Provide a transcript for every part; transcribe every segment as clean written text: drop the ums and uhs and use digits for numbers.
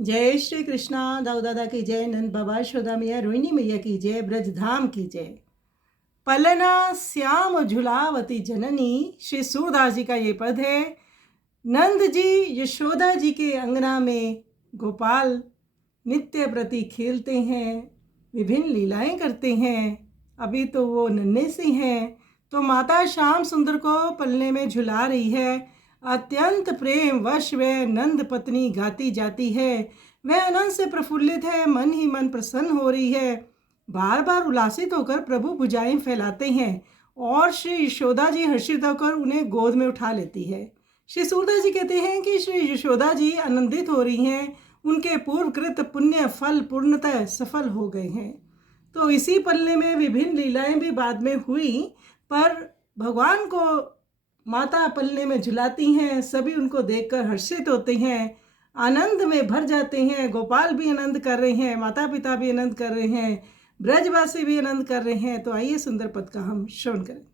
जय श्री कृष्णा। दाऊ दादा की जय, नंद बाबा यशोदा मैया, रोहिणी मैया की जय, ब्रजधाम की जय। पलना श्याम झुलावती जननी, श्री सूरदास जी का ये पद है। नंद जी यशोदा जी के अंगना में गोपाल नित्य प्रति खेलते हैं, विभिन्न लीलाएं करते हैं। अभी तो वो नन्हे से हैं, तो माता श्याम सुंदर को पलने में झुला रही है। अत्यंत प्रेम वश वह नंद पत्नी गाती जाती है। वह आनंद से प्रफुल्लित है, मन ही मन प्रसन्न हो रही है। बार बार उल्लासित होकर प्रभु भुजाएं फैलाते हैं और श्री यशोदा जी हर्षित होकर उन्हें गोद में उठा लेती है। श्री सूरदास जी कहते हैं कि श्री यशोदा जी आनंदित हो रही हैं, उनके पूर्वकृत पुण्य फल पूर्णतः सफल हो गए हैं। तो इसी पलने में विभिन्न लीलाएं भी बाद में हुई, पर भगवान को माता पलने में झुलाती हैं। सभी उनको देखकर हर्षित होते हैं, आनंद में भर जाते हैं। गोपाल भी आनंद कर रहे हैं, माता पिता भी आनंद कर रहे हैं, ब्रजवासी भी आनंद कर रहे हैं। तो आइए सुंदर पद का हम श्रवण करें।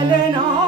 Pulana